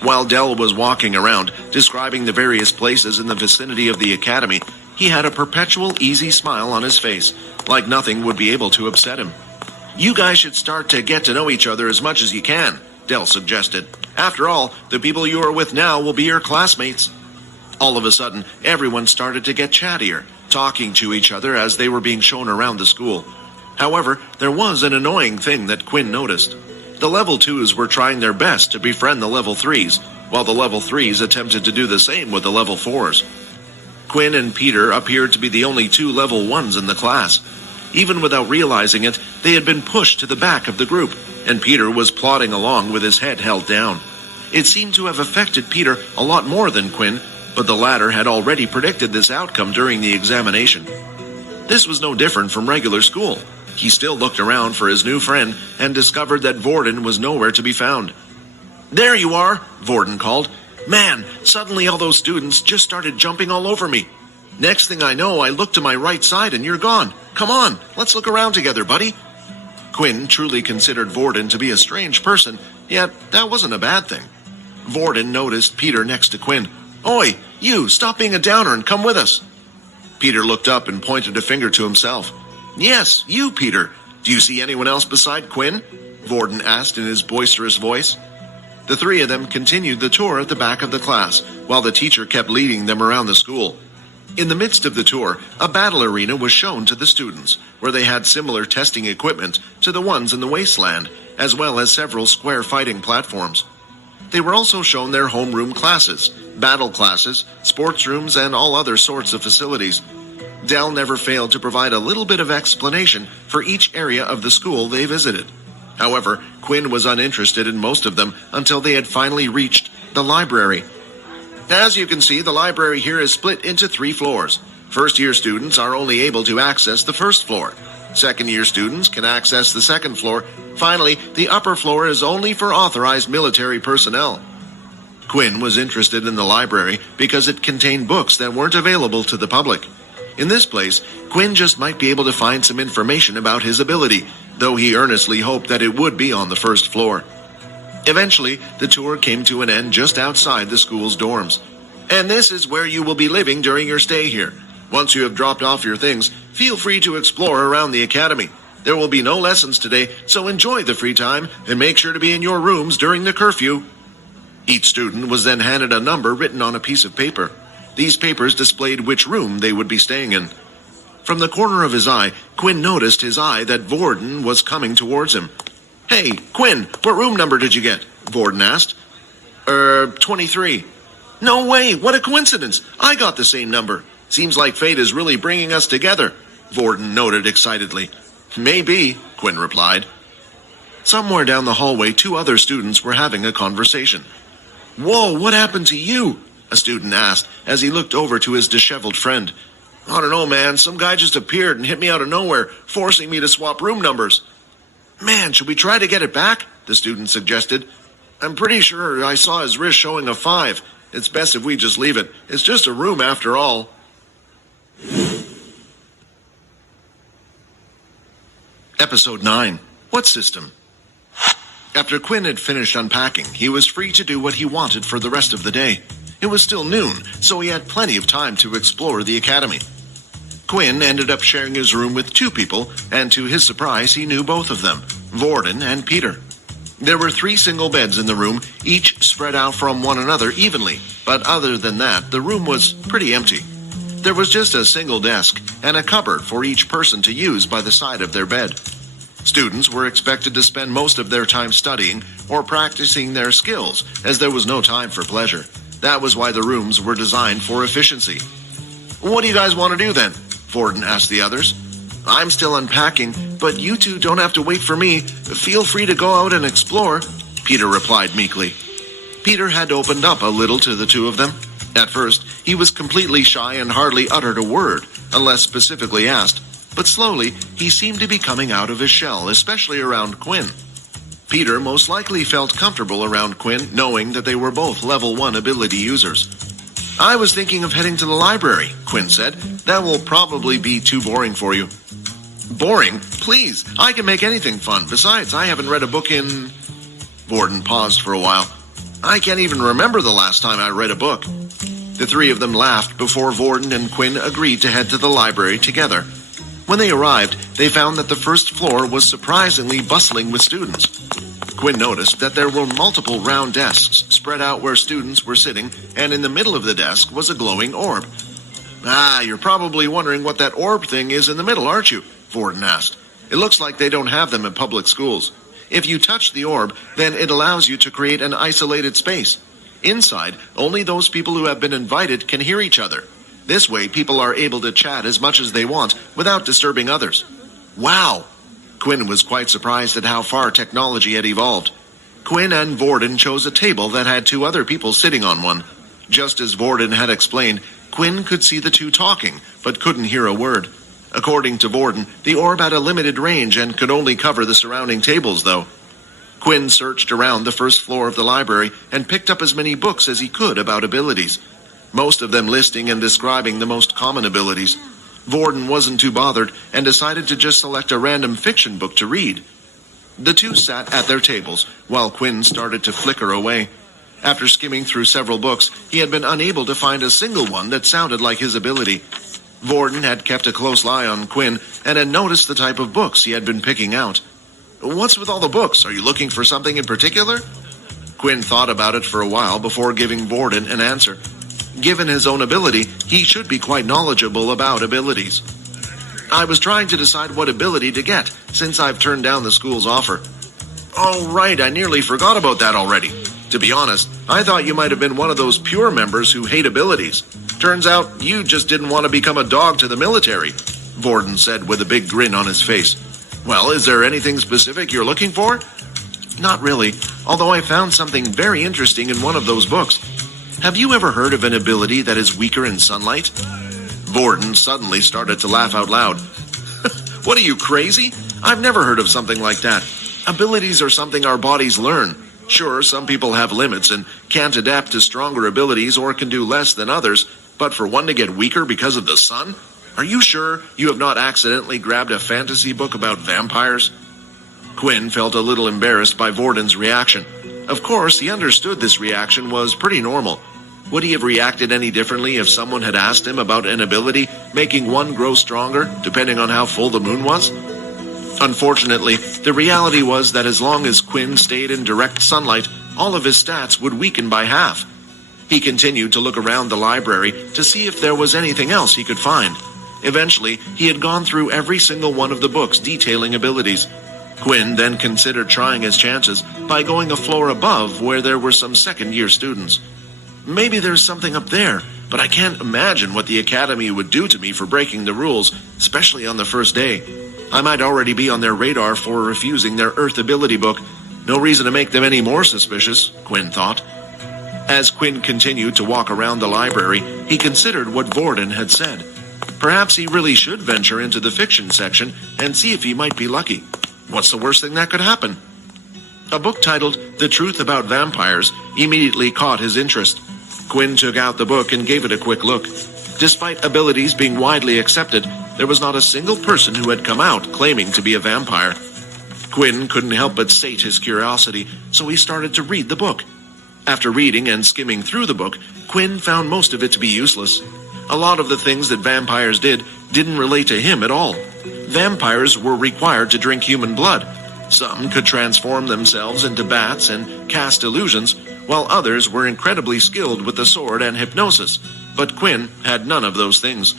While Dell was walking around, describing the various places in the vicinity of the academy, he had a perpetual easy smile on his face, like nothing would be able to upset him. "You guys should start to get to know each other as much as you can," Dell suggested. "After all, the people you are with now will be your classmates." All of a sudden, everyone started to get chattier, talking to each other as they were being shown around the school. However, there was an annoying thing that Quin noticed. The level 2s were trying their best to befriend the level 3s, while the level 3s attempted to do the same with the level 4s. Quin and Peter appeared to be the only 2 level 1s in the class. Even without realizing it, they had been pushed to the back of the group, and Peter was plodding along with his head held down. It seemed to have affected Peter a lot more than Quin, but the latter had already predicted this outcome during the examination. This was no different from regular school. He still looked around for his new friend and discovered that Vorden was nowhere to be found. "There you are," Vorden called. "Man, suddenly all those students just started jumping all over me. Next thing I know, I look to my right side and you're gone. Come on, let's look around together, buddy." Quin truly considered Vorden to be a strange person, yet that wasn't a bad thing. Vorden noticed Peter next to Quin. "Oi, you, stop being a downer and come with us." Peter looked up and pointed a finger to himself. "Yes, you, Peter. Do you see anyone else beside Quin?" Vorden asked in his boisterous voice. The 3 of them continued the tour at the back of the class, while the teacher kept leading them around the school. In the midst of the tour, a battle arena was shown to the students, where they had similar testing equipment to the ones in the wasteland, as well as several square fighting platforms. They were also shown their homeroom classes, battle classes, sports rooms, and all other sorts of facilities. Dell never failed to provide a little bit of explanation for each area of the school they visited. However, Quin was uninterested in most of them until they had finally reached the library. As you can see, the library here is split into 3 floors. First-year students are only able to access the first floor. Second-year students can access the second floor. Finally, the upper floor is only for authorized military personnel. Quin was interested in the library because it contained books that weren't available to the public. In this place, Quin just might be able to find some information about his ability, though he earnestly hoped that it would be on the first floor. Eventually, the tour came to an end just outside the school's dorms. And this is where you will be living during your stay here. Once you have dropped off your things, feel free to explore around the academy. There will be no lessons today, so enjoy the free time and make sure to be in your rooms during the curfew. Each student was then handed a number written on a piece of paper. These papers displayed which room they would be staying in. From the corner of his eye, Quin noticed his eye that Vorden was coming towards him. "Hey, Quin, what room number did you get?" Vorden asked. 23. "No way, what a coincidence. I got the same number. Seems like fate is really bringing us together," Vorden noted excitedly. "Maybe," Quin replied. Somewhere down the hallway, 2 other students were having a conversation. "Whoa, what happened to you?" a student asked as he looked over to his disheveled friend. "I don't know, man. Some guy just appeared and hit me out of nowhere, forcing me to swap room numbers." "Man, should we try to get it back?" the student suggested. "I'm pretty sure I saw his wrist showing a 5. It's best if we just leave it. It's just a room after all." Episode 9. What system? After Quin had finished unpacking, he was free to do what he wanted for the rest of the day. It was still noon, so he had plenty of time to explore the academy. Quin ended up sharing his room with 2 people, and to his surprise, he knew both of them, Vorden and Peter. There were 3 single beds in the room, each spread out from one another evenly, but other than that, the room was pretty empty. There was just a single desk and a cupboard for each person to use by the side of their bed. Students were expected to spend most of their time studying or practicing their skills, as there was no time for pleasure. That was why the rooms were designed for efficiency. "What do you guys want to do then?" Vorden asked the others. "I'm still unpacking, but you 2 don't have to wait for me. Feel free to go out and explore," Peter replied meekly. Peter had opened up a little to the 2 of them. At first, he was completely shy and hardly uttered a word, unless specifically asked, but slowly he seemed to be coming out of his shell, especially around Quin. Peter most likely felt comfortable around Quin, knowing that they were both level 1 ability users. "I was thinking of heading to the library," Quin said. "That will probably be too boring for you." "Boring? Please, I can make anything fun. Besides, I haven't read a book in..." Vorden paused for a while. "I can't even remember the last time I read a book." The 3 of them laughed before Vorden and Quin agreed to head to the library together. When they arrived, they found that the first floor was surprisingly bustling with students. Quin noticed that there were multiple round desks spread out where students were sitting, and in the middle of the desk was a glowing orb. "Ah, you're probably wondering what that orb thing is in the middle, aren't you?" Vorden asked. "It looks like they don't have them in public schools. If you touch the orb, then it allows you to create an isolated space. Inside, only those people who have been invited can hear each other. This way, people are able to chat as much as they want without disturbing others." "Wow!" Quin was quite surprised at how far technology had evolved. Quin and Vorden chose a table that had 2 other people sitting on one. Just as Vorden had explained, Quin could see the 2 talking, but couldn't hear a word. According to Vorden, the orb had a limited range and could only cover the surrounding tables, though. Quin searched around the first floor of the library and picked up as many books as he could about abilities, most of them listing and describing the most common abilities. Vorden wasn't too bothered and decided to just select a random fiction book to read. The 2 sat at their tables while Quin started to flicker away. After skimming through several books, he had been unable to find a single one that sounded like his ability. Vorden had kept a close eye on Quin and had noticed the type of books he had been picking out. "What's with all the books? Are you looking for something in particular?" Quin thought about it for a while before giving Vorden an answer. Given his own ability, he should be quite knowledgeable about abilities. "I was trying to decide what ability to get, since I've turned down the school's offer." Oh, right, I nearly forgot about that already. To be honest, I thought you might have been one of those pure members who hate abilities. Turns out you just didn't want to become a dog to the military, Vorden said with a big grin on his face. Well, is there anything specific you're looking for? Not really, although I found something very interesting in one of those books. Have you ever heard of an ability that is weaker in sunlight? Vorden suddenly started to laugh out loud. What are you, crazy? I've never heard of something like that. Abilities are something our bodies learn. Sure, some people have limits and can't adapt to stronger abilities or can do less than others, but for one to get weaker because of the sun? Are you sure you have not accidentally grabbed a fantasy book about vampires? Quin felt a little embarrassed by Vorden's reaction. Of course, he understood this reaction was pretty normal. Would he have reacted any differently if someone had asked him about an ability making one grow stronger, depending on how full the moon was? Unfortunately, the reality was that as long as Quin stayed in direct sunlight, all of his stats would weaken by half. He continued to look around the library to see if there was anything else he could find. Eventually, he had gone through every single one of the books detailing abilities. Quin then considered trying his chances by going a floor above where there were some second-year students. Maybe there's something up there, but I can't imagine what the academy would do to me for breaking the rules, especially on the first day. I might already be on their radar for refusing their Earth ability book. No reason to make them any more suspicious, Quin thought. As Quin continued to walk around the library, he considered what Vorden had said. Perhaps he really should venture into the fiction section and see if he might be lucky. What's the worst thing that could happen? A book titled The Truth About Vampires immediately caught his interest. Quin took out the book and gave it a quick look. Despite abilities being widely accepted, there was not a single person who had come out claiming to be a vampire. Quin couldn't help but sate his curiosity, so he started to read the book. After reading and skimming through the book, Quin found most of it to be useless. A lot of the things that vampires didn't relate to him at all. Vampires were required to drink human blood. Some could transform themselves into bats and cast illusions, while others were incredibly skilled with the sword and hypnosis, but Quin had none of those things.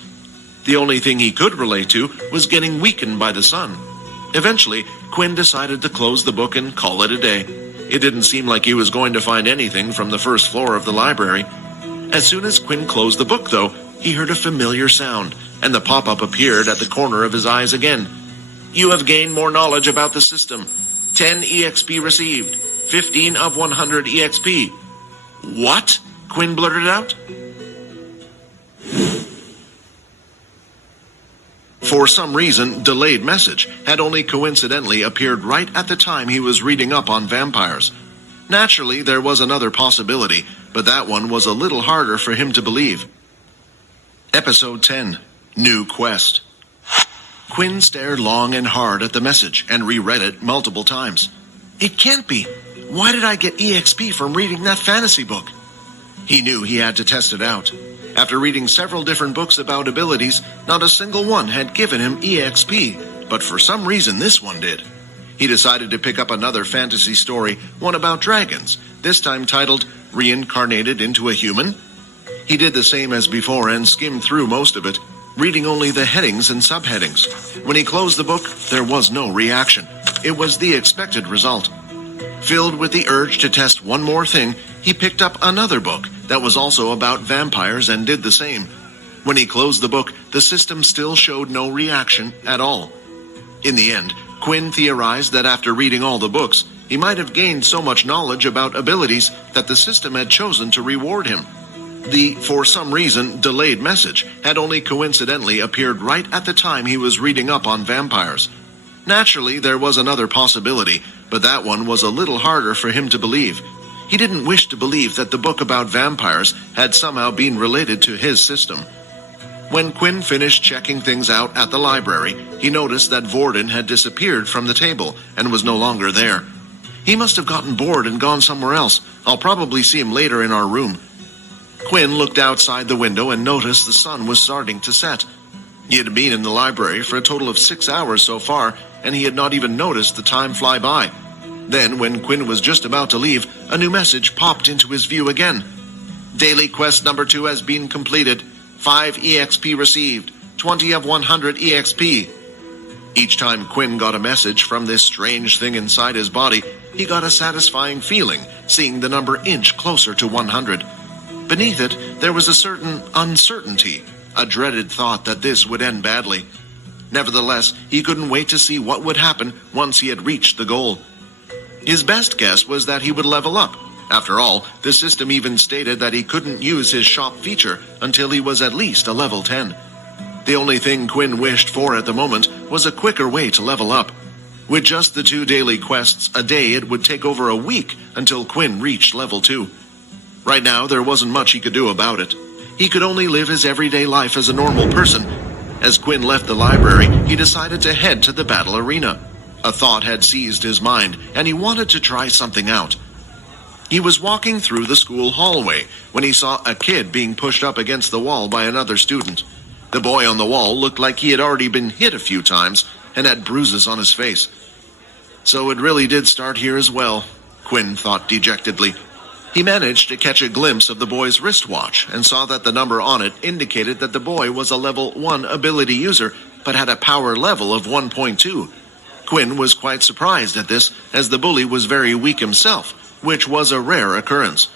The only thing he could relate to was getting weakened by the sun. Eventually, Quin decided to close the book and call it a day. It didn't seem like he was going to find anything from the first floor of the library. As soon as Quin closed the book, though, he heard a familiar sound, and the pop-up appeared at the corner of his eyes again. You have gained more knowledge about the system. 10 EXP received. 15 of 100 EXP. What? Quin blurted out. For some reason, delayed message had only coincidentally appeared right at the time he was reading up on vampires. Naturally, there was another possibility, but that one was a little harder for him to believe. Episode 10. New Quest. Quin stared long and hard at the message and reread it multiple times. It can't be. Why did I get EXP from reading that fantasy book? He knew he had to test it out. After reading several different books about abilities, not a single one had given him EXP, but for some reason this one did. He decided to pick up another fantasy story, one about dragons, this time titled Reincarnated into a Human. He did the same as before and skimmed through most of it, reading only the headings and subheadings. When he closed the book, there was no reaction. It was the expected result. Filled with the urge to test one more thing, he picked up another book that was also about vampires and did the same. When he closed the book, the system still showed no reaction at all. In the end, Quin theorized that after reading all the books, he might have gained so much knowledge about abilities that the system had chosen to reward him. The, for some reason, delayed message had only coincidentally appeared right at the time he was reading up on vampires. Naturally, there was another possibility, but that one was a little harder for him to believe. He didn't wish to believe that the book about vampires had somehow been related to his system. When Quin finished checking things out at the library, he noticed that Vorden had disappeared from the table and was no longer there. He must have gotten bored and gone somewhere else. I'll probably see him later in our room. Quin looked outside the window and noticed the sun was starting to set. He had been in the library for a total of 6 hours so far, and he had not even noticed the time fly by. Then, when Quin was just about to leave, a new message popped into his view again. Daily quest number 2 has been completed. 5 EXP received. 20 of 100 EXP. Each time Quin got a message from this strange thing inside his body, he got a satisfying feeling, seeing the number inch closer to 100. Beneath it, there was a certain uncertainty, a dreaded thought that this would end badly. Nevertheless, he couldn't wait to see what would happen once he had reached the goal. His best guess was that he would level up. After all, the system even stated that he couldn't use his shop feature until he was at least a level 10. The only thing Quin wished for at the moment was a quicker way to level up. With just the 2 daily quests a day, it would take over a week until Quin reached level 2. Right now, there wasn't much he could do about it. He could only live his everyday life as a normal person. As Quin left the library, he decided to head to the battle arena. A thought had seized his mind, and he wanted to try something out. He was walking through the school hallway when he saw a kid being pushed up against the wall by another student. The boy on the wall looked like he had already been hit a few times and had bruises on his face. So it really did start here as well, Quin thought dejectedly. He managed to catch a glimpse of the boy's wristwatch and saw that the number on it indicated that the boy was a level 1 ability user but had a power level of 1.2. Quin was quite surprised at this, as the bully was very weak himself, which was a rare occurrence.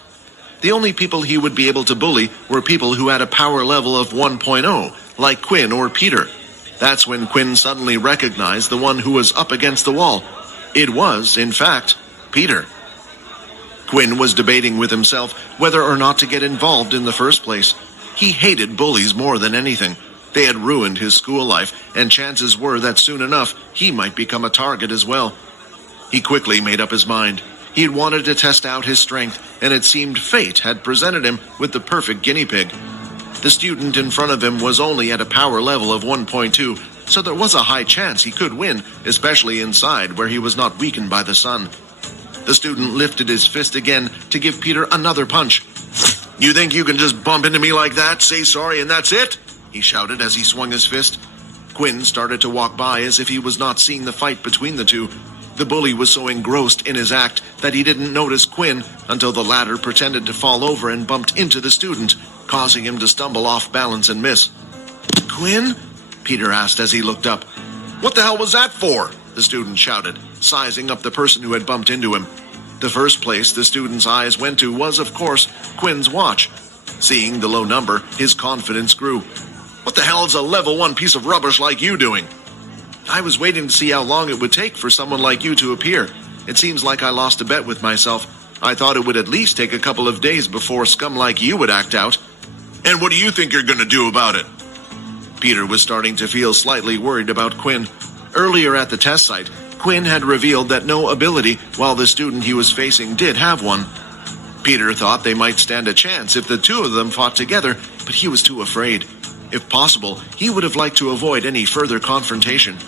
The only people he would be able to bully were people who had a power level of 1.0, like Quin or Peter. That's when Quin suddenly recognized the one who was up against the wall. It was, in fact, Peter. Quin was debating with himself whether or not to get involved in the first place. He hated bullies more than anything. They had ruined his school life, and chances were that soon enough he might become a target as well. He quickly made up his mind. He had wanted to test out his strength, and it seemed fate had presented him with the perfect guinea pig. The student in front of him was only at a power level of 1.2, so there was a high chance he could win, especially inside where he was not weakened by the sun. The student lifted his fist again to give Peter another punch. "You think you can just bump into me like that, say sorry, and that's it?" he shouted as he swung his fist. Quin started to walk by as if he was not seeing the fight between the two. The bully was so engrossed in his act that he didn't notice Quin until the latter pretended to fall over and bumped into the student, causing him to stumble off balance and miss. "Quin?" Peter asked as he looked up. "What the hell was that for?" the student shouted, sizing up the person who had bumped into him. The first place the student's eyes went to was, of course, Quin's watch. Seeing the low number, his confidence grew. "What the hell is a level 1 piece of rubbish like you doing?" "I was waiting to see how long it would take for someone like you to appear. It seems like I lost a bet with myself. I thought it would at least take a couple of days before scum like you would act out." "And what do you think you're going to do about it?" Peter was starting to feel slightly worried about Quin. Earlier at the test site, Quin had revealed that no ability, while the student he was facing did have one. Peter thought they might stand a chance if the two of them fought together, but he was too afraid. If possible, he would have liked to avoid any further confrontation.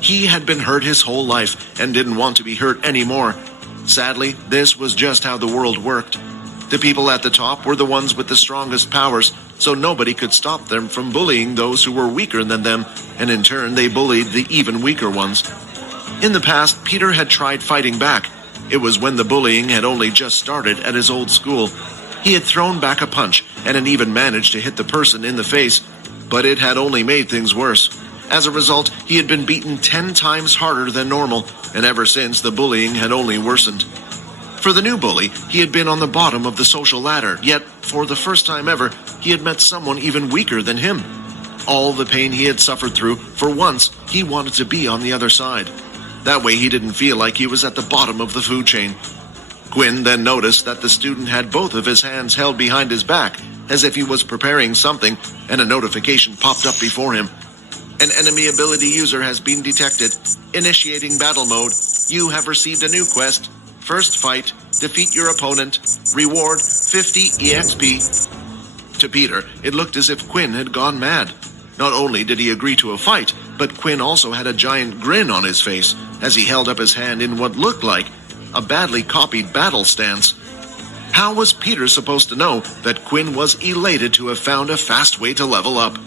He had been hurt his whole life and didn't want to be hurt anymore. Sadly, this was just how the world worked. The people at the top were the ones with the strongest powers, so nobody could stop them from bullying those who were weaker than them, and in turn they bullied the even weaker ones. In the past, Peter had tried fighting back. It was when the bullying had only just started at his old school. He had thrown back a punch and had even managed to hit the person in the face, but it had only made things worse. As a result, he had been beaten 10 times harder than normal, and ever since the bullying had only worsened. For the new bully, he had been on the bottom of the social ladder, yet, for the first time ever, he had met someone even weaker than him. All the pain he had suffered through, for once, he wanted to be on the other side. That way he didn't feel like he was at the bottom of the food chain. Quin then noticed that the student had both of his hands held behind his back, as if he was preparing something, and a notification popped up before him. "An enemy ability user has been detected. Initiating battle mode. You have received a new quest. First fight, defeat your opponent. Reward 50 EXP. To Peter, it looked as if Quin had gone mad. Not only did he agree to a fight, but Quin also had a giant grin on his face as he held up his hand in what looked like a badly copied battle stance. How was Peter supposed to know that Quin was elated to have found a fast way to level up?